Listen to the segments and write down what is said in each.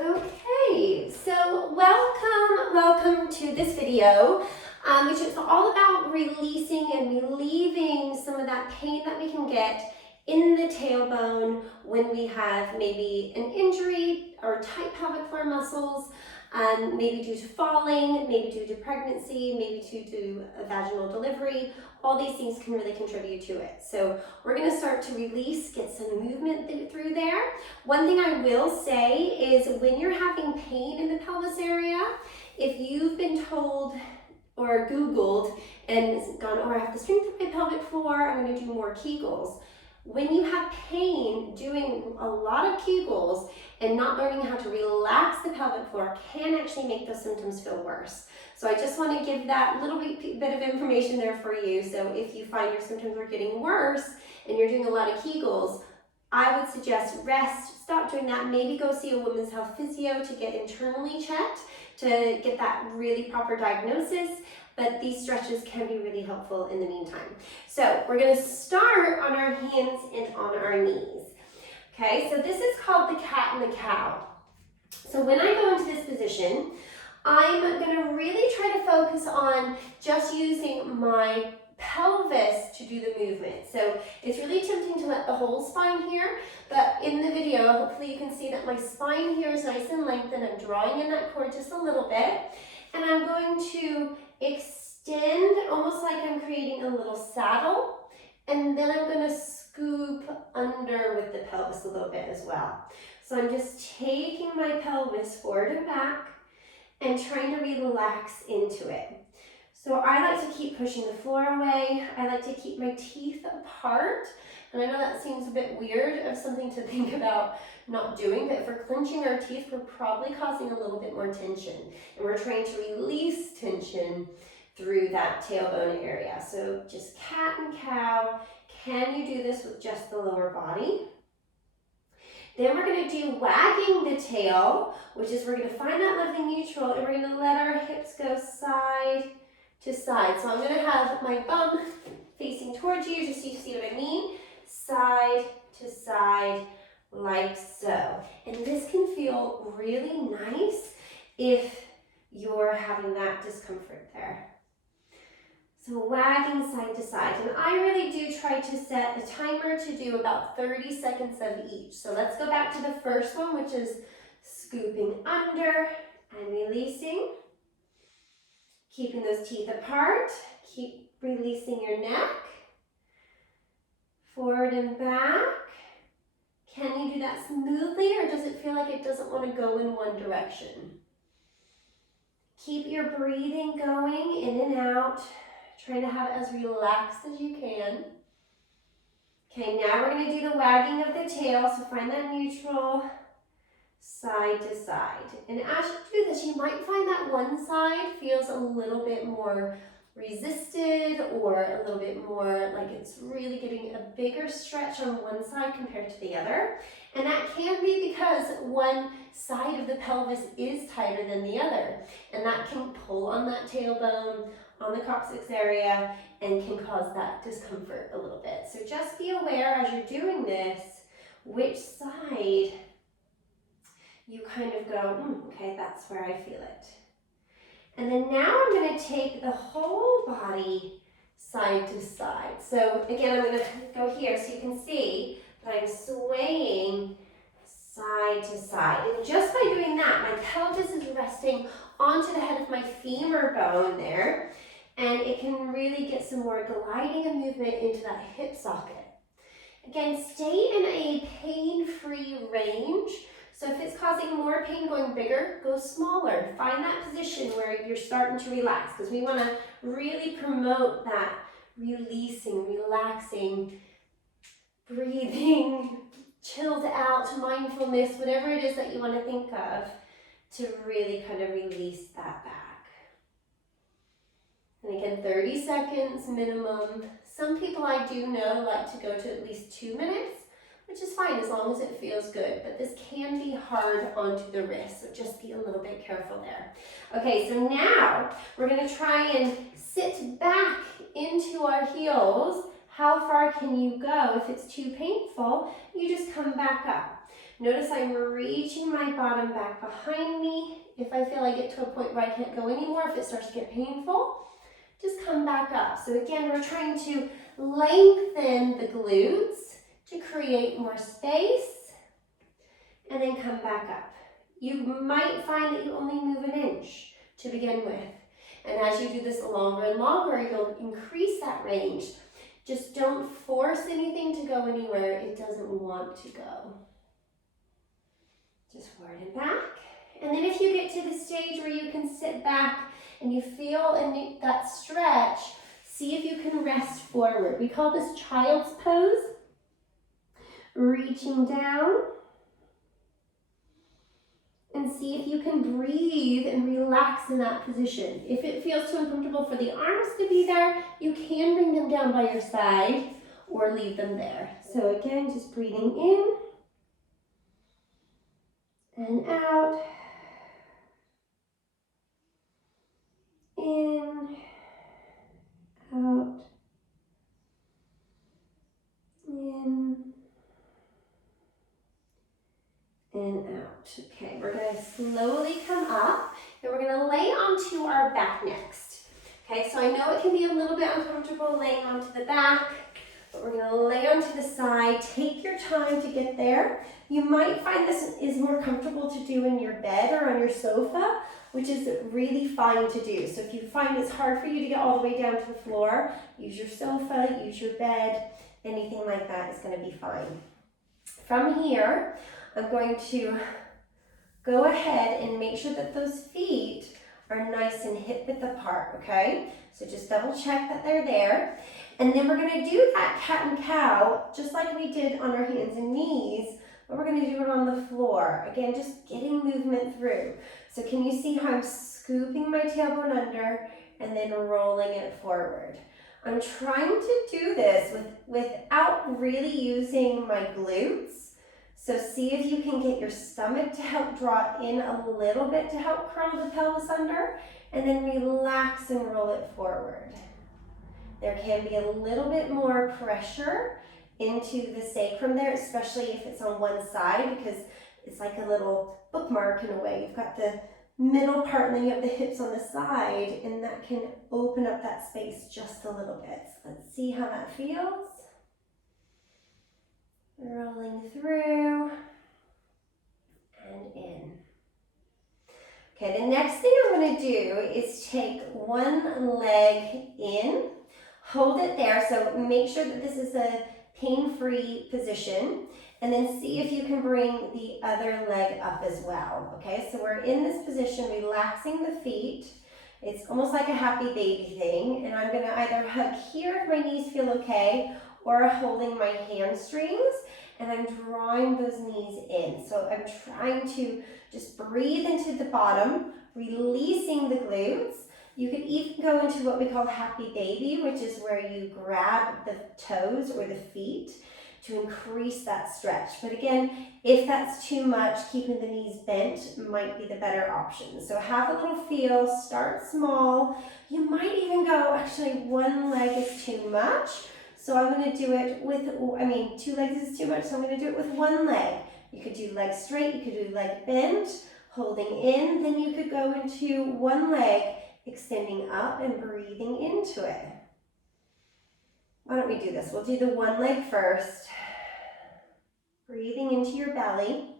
Okay, so welcome to this video, which is all about releasing and relieving some of that pain that we can get in the tailbone when we have maybe an injury or tight pelvic floor muscles, maybe due to falling, maybe due to pregnancy, maybe due to a vaginal delivery. All these things can really contribute to it. So we're going to start to release, get some movement through there. One thing I will say is when you're having pain in the pelvis area, if you've been told or Googled and gone, oh, I have to strengthen my pelvic floor, I'm going to do more Kegels. When you have pain, doing a lot of Kegels and not learning how to relax the pelvic floor can actually make those symptoms feel worse. So I just want to give that little bit of information there for you. So if you find your symptoms are getting worse and you're doing a lot of Kegels, I would suggest rest, stop doing that, maybe go see a women's health physio to get internally checked, to get that really proper diagnosis. But these stretches can be really helpful in the meantime. So we're going to start on our hands and on our knees. Okay, so this is called the cat and the cow. So when I go into this position, I'm going to really try to focus on just using my pelvis to do the movement. So it's really tempting to let the whole spine here, but in the video, hopefully you can see that my spine here is nice and lengthened. I'm drawing in that core just a little bit, and I'm going to extend almost like I'm creating a little saddle, and then I'm going to scoop under with the pelvis a little bit as well. So I'm just taking my pelvis forward and back and trying to relax into it. So I like to keep pushing the floor away. I like to keep my teeth apart. And I know that seems a bit weird of something to think about not doing, but if we're clenching our teeth, we're probably causing a little bit more tension. And we're trying to release tension through that tailbone area. So just cat and cow. Can you do this with just the lower body? Then we're going to do wagging the tail, which is we're going to find that lovely neutral, and we're going to let our hips go side to side. So I'm going to have my bum facing towards you, just so you see what I mean. Side to side, like so. And this can feel really nice if you're having that discomfort there. So wagging side to side. And I really do try to set a timer to do about 30 seconds of each. So let's go back to the first one, which is scooping under and releasing. Keeping those teeth apart. Keep releasing your neck. Forward and back. Can you do that smoothly, or does it feel like it doesn't want to go in one direction? Keep your breathing going in and out. Trying to have it as relaxed as you can. Okay, now we're going to do the wagging of the tail. So find that neutral, side to side. And as you do this, you might find that one side feels a little bit more resisted or a little bit more like it's really getting a bigger stretch on one side compared to the other. And that can be because one side of the pelvis is tighter than the other. And that can pull on that tailbone, on the coccyx area, and can cause that discomfort a little bit. So just be aware as you're doing this, which side you kind of go, okay, that's where I feel it. And then now I'm going to take the whole body side to side. So again, I'm going to go here so you can see that I'm swaying side to side. And just by doing that, my pelvis is resting onto the head of my femur bone there. And it can really get some more gliding and movement into that hip socket. Again, stay in a pain-free range. So if it's causing more pain going bigger, go smaller. Find that position where you're starting to relax, because we want to really promote that releasing, relaxing, breathing, chilled out, mindfulness, whatever it is that you want to think of to really kind of release that back. And again, 30 seconds minimum. Some people I do know like to go to at least 2 minutes, which is fine as long as it feels good, but this can be hard onto the wrist, so just be a little bit careful there. Okay, so now we're going to try and sit back into our heels. How far can you go? If it's too painful, you just come back up. Notice I'm reaching my bottom back behind me. If I feel I get to a point where I can't go anymore, if it starts to get painful, just come back up. So again, we're trying to lengthen the glutes to create more space, and then come back up. You might find that you only move an inch to begin with. And as you do this longer and longer, you'll increase that range. Just don't force anything to go anywhere it doesn't want to go. Just forward and back. And then if you get to the stage where you can sit back and you feel that stretch, see if you can rest forward. We call this child's pose. Reaching down. And see if you can breathe and relax in that position. If it feels too uncomfortable for the arms to be there, you can bring them down by your side or leave them there. So again, just breathing in and out. In, out, in, and out. Okay, we're going to slowly come up, and we're going to lay onto our back next. Okay, so I know it can be a little bit uncomfortable laying onto the back, but we're going to lay onto the side. Take your time to get there. You might find this is more comfortable to do in your bed or on your sofa, which is really fine to do. So if you find it's hard for you to get all the way down to the floor, use your sofa, use your bed, anything like that is going to be fine. From here, I'm going to go ahead and make sure that those feet are nice and hip width apart, okay? So just double check that they're there. And then we're going to do that cat and cow, just like we did on our hands and knees, but we're going to do it on the floor. Again, just getting movement through. So can you see how I'm scooping my tailbone under and then rolling it forward? I'm trying to do this without really using my glutes. So see if you can get your stomach to help draw in a little bit to help curl the pelvis under, and then relax and roll it forward. There can be a little bit more pressure into the sacrum there, especially if it's on one side, because it's like a little bookmark in a way. You've got the middle part and then you have the hips on the side, and that can open up that space just a little bit. So let's see how that feels. Rolling through and in. Okay, the next thing I'm going to do is take one leg in, hold it there, so make sure that this is a pain-free position, and then see if you can bring the other leg up as well. Okay, so we're in this position, relaxing the feet. It's almost like a happy baby thing, and I'm going to either hug here if my knees feel okay, or holding my hamstrings, and I'm drawing those knees in. So I'm trying to just breathe into the bottom, releasing the glutes. You could even go into what we call happy baby, which is where you grab the toes or the feet to increase that stretch. But again, if that's too much, keeping the knees bent might be the better option. So have a little feel, start small. You might even go, actually one leg is too much. So I'm going to do it with, two legs is too much, so I'm going to do it with one leg. You could do leg straight, you could do leg bent, holding in, then you could go into one leg, extending up and breathing into it. Why don't we do this? We'll do the one leg first. Breathing into your belly.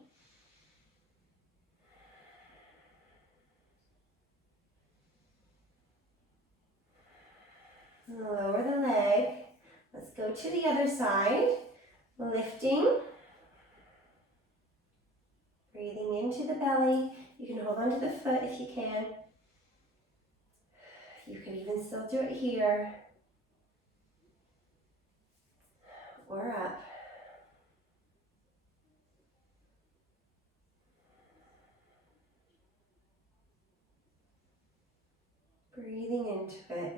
Lower the leg. Let's go to the other side. Lifting. Breathing into the belly. You can hold onto the foot if you can. You can even still do it here. Or up. Breathing into it.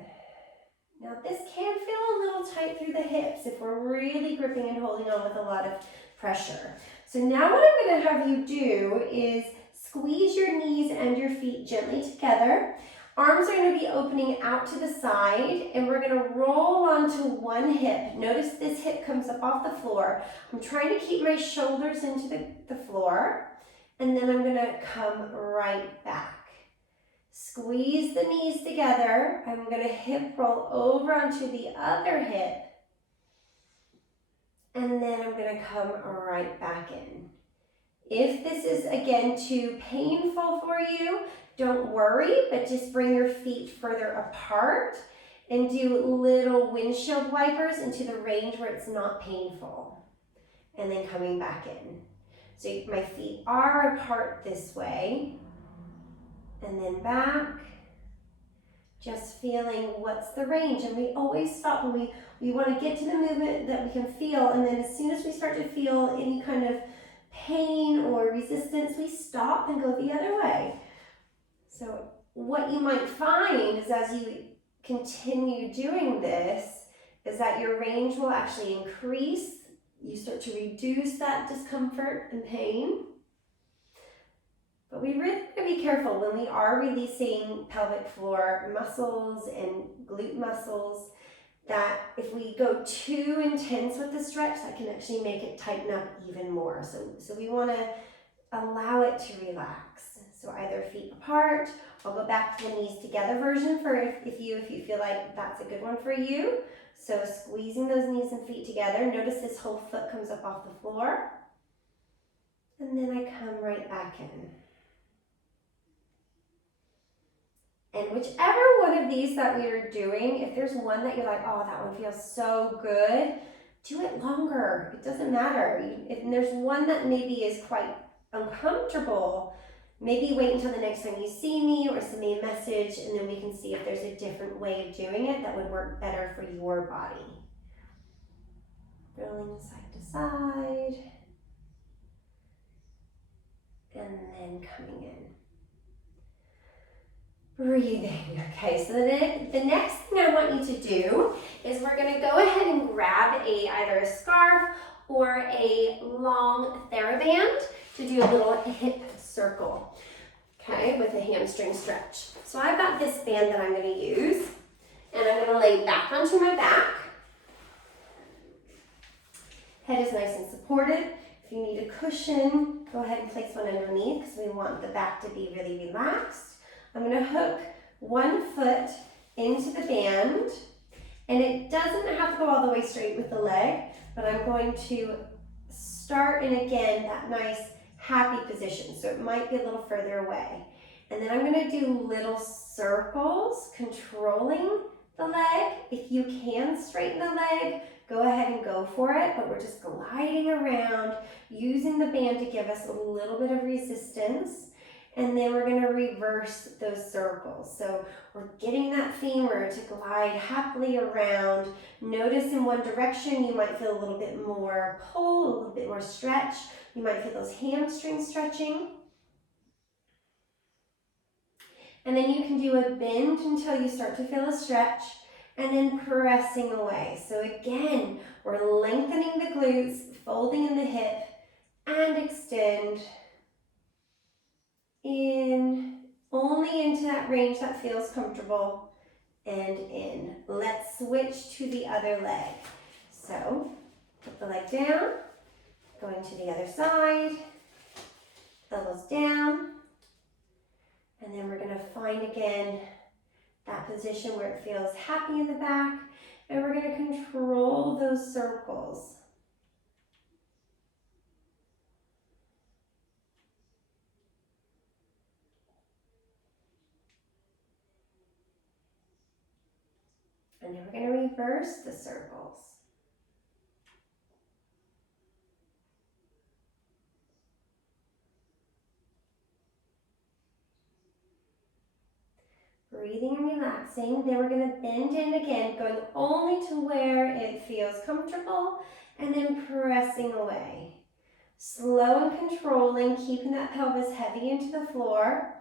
Now this can feel a little tight through the hips if we're really gripping and holding on with a lot of pressure. So now what I'm going to have you do is squeeze your knees and your feet gently together. Arms are going to be opening out to the side, and we're going to roll onto one hip. Notice this hip comes up off the floor. I'm trying to keep my shoulders into the floor, and then I'm going to come right back. Squeeze the knees together. I'm going to hip roll over onto the other hip, and then I'm going to come right back in. If this is, again, too painful for you, don't worry, but just bring your feet further apart and do little windshield wipers into the range where it's not painful. And then coming back in. So my feet are apart this way. And then back. Just feeling what's the range. And we always stop when we want to get to the movement that we can feel. And then as soon as we start to feel any kind of pain or resistance, we stop and go the other way. So what you might find is as you continue doing this is that your range will actually increase. You start to reduce that discomfort and pain. But we really have to be careful when we are releasing pelvic floor muscles and glute muscles, that if we go too intense with the stretch, that can actually make it tighten up even more. So we want to allow it to relax. So either feet apart. I'll go back to the knees together version for if you feel like that's a good one for you. So squeezing those knees and feet together. Notice this whole foot comes up off the floor. And then I come right back in. And whichever one of these that we are doing, if there's one that you're like, oh, that one feels so good, do it longer. It doesn't matter. If there's one that maybe is quite uncomfortable, maybe wait until the next time you see me or send me a message, and then we can see if there's a different way of doing it that would work better for your body. Rolling side to side. And then coming in. Breathing. Okay, so the next thing I want you to do is we're going to go ahead and grab either a scarf or a long TheraBand to do a little hip circle, okay, with a hamstring stretch. So I've got this band that I'm going to use, and I'm going to lay back onto my back. Head is nice and supported. If you need a cushion, go ahead and place one underneath because we want the back to be really relaxed. I'm going to hook one foot into the band, and it doesn't have to go all the way straight with the leg, but I'm going to start in, again, that nice happy position. So it might be a little further away. And then I'm going to do little circles controlling the leg. If you can straighten the leg, go ahead and go for it, but we're just gliding around using the band to give us a little bit of resistance. And then we're going to reverse those circles. So we're getting that femur to glide happily around. Notice in one direction you might feel a little bit more pull, a little bit more stretch. You might feel those hamstrings stretching. And then you can do a bend until you start to feel a stretch, and then pressing away. So again, we're lengthening the glutes, folding in the hip, and extend. In, only into that range that feels comfortable, and in. Let's switch to the other leg. So, put the leg down, going to the other side, elbows down, and then we're going to find again that position where it feels happy in the back, and we're going to control those circles. And then we're going to reverse the circles. Breathing and relaxing. Then we're going to bend in again, going only to where it feels comfortable, and then pressing away. Slow and controlling, keeping that pelvis heavy into the floor.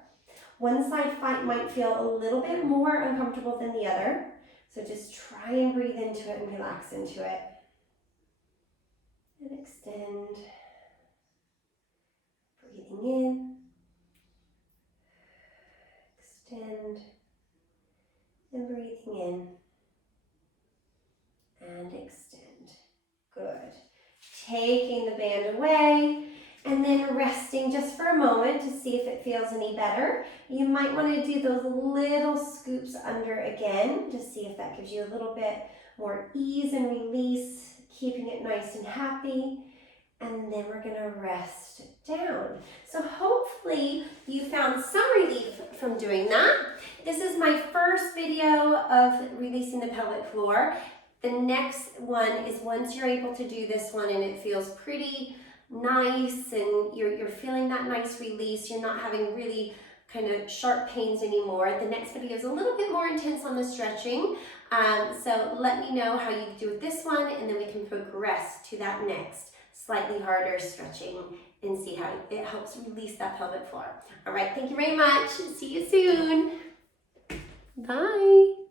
One side might feel a little bit more uncomfortable than the other. So just try and breathe into it and relax into it. And extend. Breathing in. Extend. taking the band away, and then resting just for a moment to see if it feels any better. You might want to do those little scoops under again to see if that gives you a little bit more ease and release, keeping it nice and happy. And then we're gonna rest down. So hopefully you found some relief from doing that. This is my first video of releasing the pelvic floor. The next one is once you're able to do this one and it feels pretty nice and you're feeling that nice release, you're not having really kind of sharp pains anymore. The next video is a little bit more intense on the stretching. So let me know how you do with this one and then we can progress to that next slightly harder stretching and see how it helps release that pelvic floor. All right, thank you very much. See you soon. Bye.